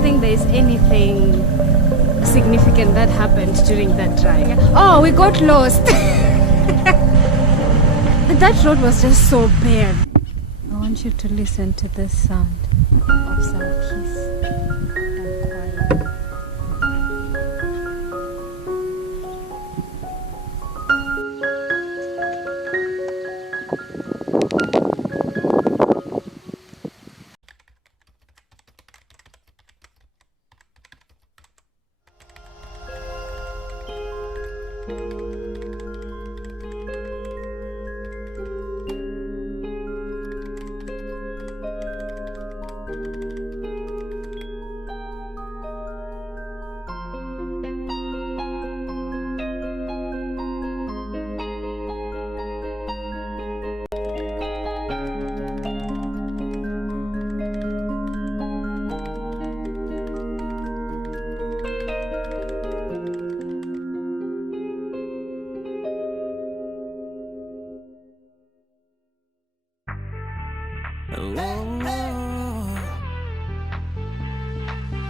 don't think there's anything significant that happened during that drive. Oh, we got lost. That road was just so bad. I want you to listen to this sound of some peace and quiet.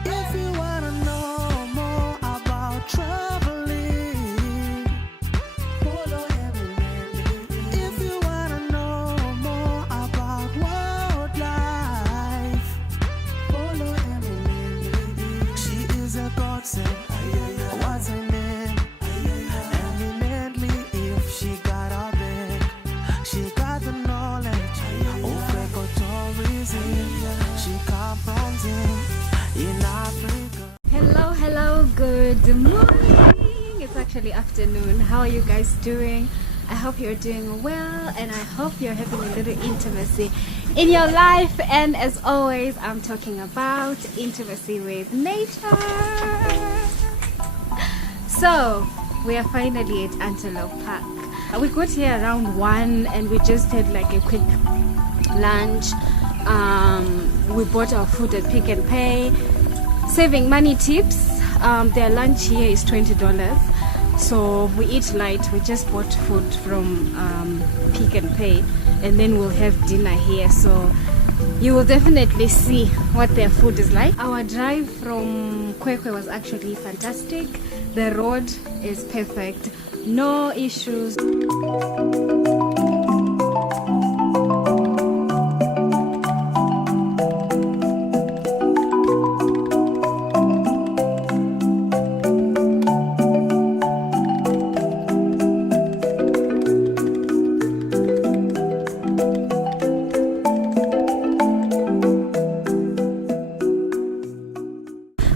If you wanna know more about traveling, follow Emily. If you wanna know more about world life, follow Emily. She is a godsend. What's her name? Eminently, if she got a bag, she got the knowledge. She come from in Africa. Hello, good morning. It's actually afternoon. How are you guys doing? I hope you're doing well, and I hope you're having a little intimacy in your life. And as always, I'm talking about intimacy with nature. So we are finally at Antelope Park. We got here around 1 and we just had like a quick lunch. We bought our food at Pick and Pay, saving money tips. Their lunch here is $20, so we eat light. We just bought food from Pick and Pay, and then we'll have dinner here, so you will definitely see what their food is like. Our drive from Gweru was actually fantastic. The road is perfect, no issues.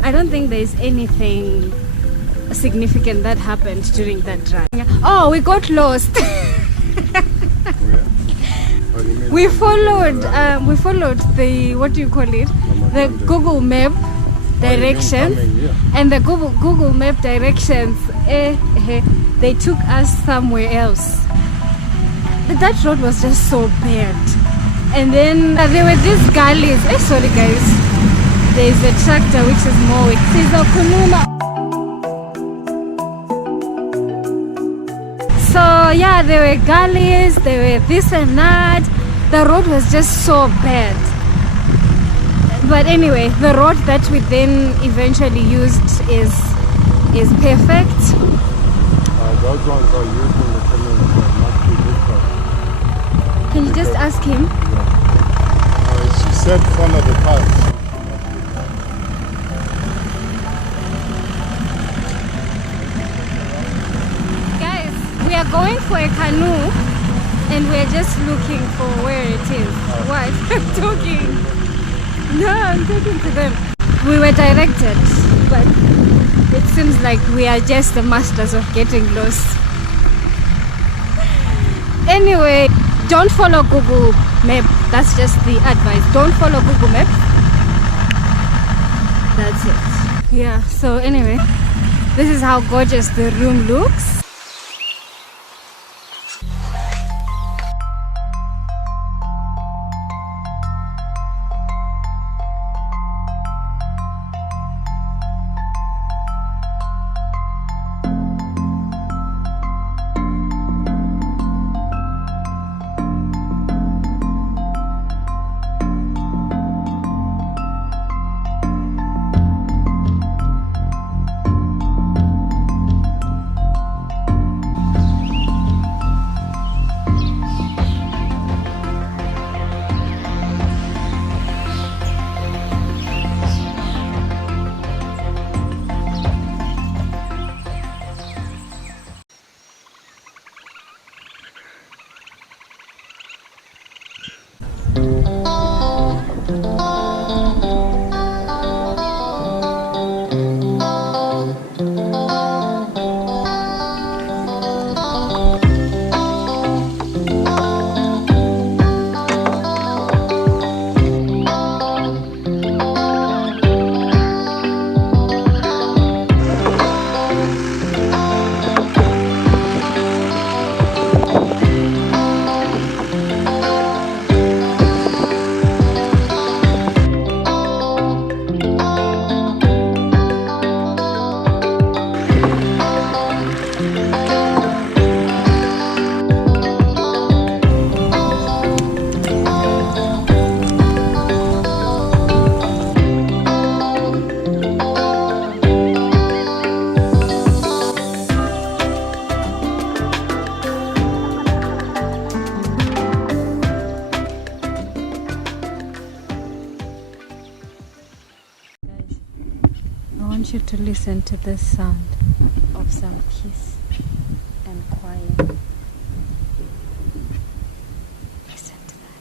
I don't think there's anything significant that happened during that drive. Oh, we got lost. we followed the, what do you call it, the Google Map directions, and the Google Map directions they took us somewhere else. That road was just so bad, and then there were these gullies. Sorry guys, there is a tractor which is mowing. So yeah, there were gullies, there were this and that. The road was just so bad. But anyway, the road that we then eventually used is perfect. Those ones are used in the canoeing, but not too difficult. Can you just ask him? She said follow the path. We are going for a canoe and we're just looking for where it is. What? I'm talking. No, I'm talking to them. We were directed, but it seems like we are just the masters of getting lost. Anyway, don't follow Google Map. That's just the advice. Don't follow Google Map. That's it. Yeah, so anyway, this is how gorgeous the room looks. I want you to listen to the sound of some peace and quiet. Listen to that.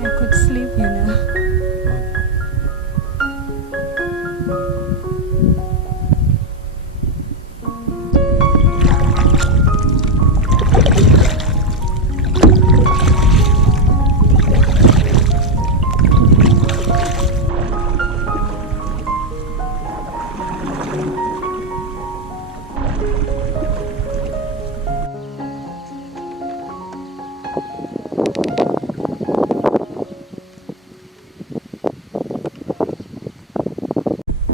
I could sleep, you know.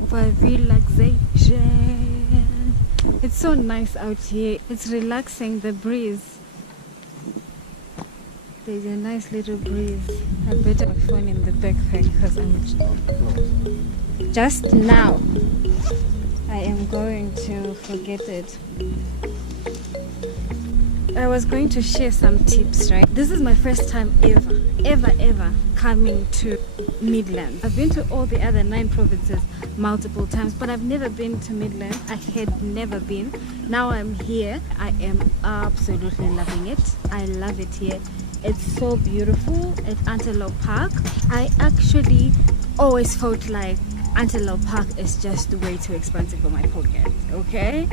For relaxation. It's so nice out here. It's relaxing, the breeze. There's a nice little breeze. I better my phone in the backpack because I'm just now I am going to forget it. I was going to share some tips, right? This is my first time ever coming to Midlands. I've been to all the other 9 provinces multiple times, but I've never been to Midlands. I had never been. Now I'm here. I am absolutely loving it. I love it here. It's so beautiful at Antelope Park. I actually always felt like Antelope Park is just way too expensive for my pocket, okay?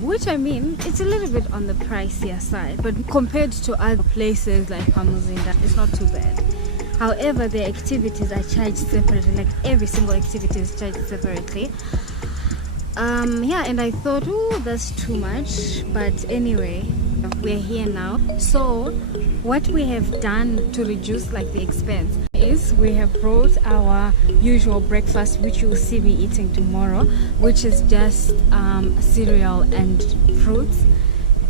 Which I mean, it's a little bit on the pricier side, but compared to other places like Pamuzinda, it's not too bad. However, the activities are charged separately, like every single activity is charged separately. Yeah, and I thought, oh, that's too much, but anyway, we're here now. So what we have done to reduce like the expense is we have brought our usual breakfast, which you'll see me eating tomorrow, which is just cereal and fruits,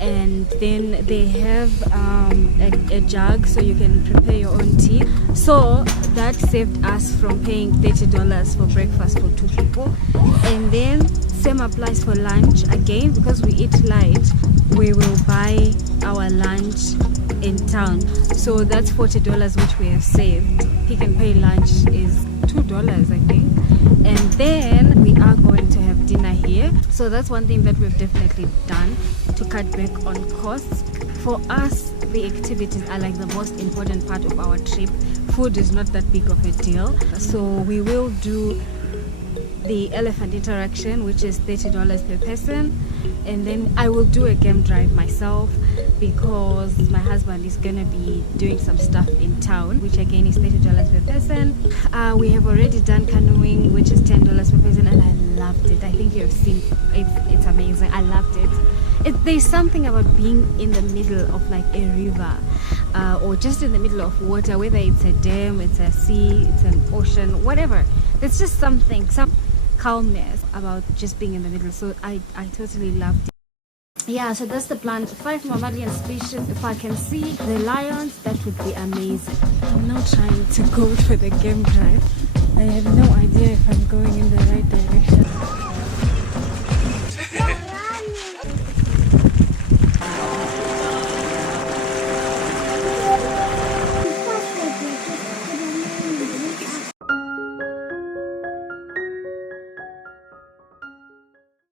and then they have a jug so you can prepare your own tea. So that saved us from paying $30 for breakfast for 2 people. And then same applies for lunch. Again, because we eat light, we will buy our lunch in town, so that's $40 which we have saved. Pick and pay lunch is $2, I think, and then we are going to have dinner here. So that's one thing that we've definitely done to cut back on costs. For us, the activities are like the most important part of our trip. Food is not that big of a deal, so we will do the elephant interaction, which is $30 per person, and then I will do a game drive myself because my husband is gonna be doing some stuff in town, which again is $30 per person. We have already done canoeing, which is $10 per person, and I loved it. I think you've seen it. It's amazing. I loved it. There's something about being in the middle of like a river, or just in the middle of water, whether it's a dam, it's a sea, it's an ocean, whatever. There's just some calmness about just being in the middle. So I totally loved it. Yeah, so that's the plan. 5 mammalian species. If I can see the lions, that would be amazing. I'm now trying to go for the game drive. I have no idea if I'm going in the right direction.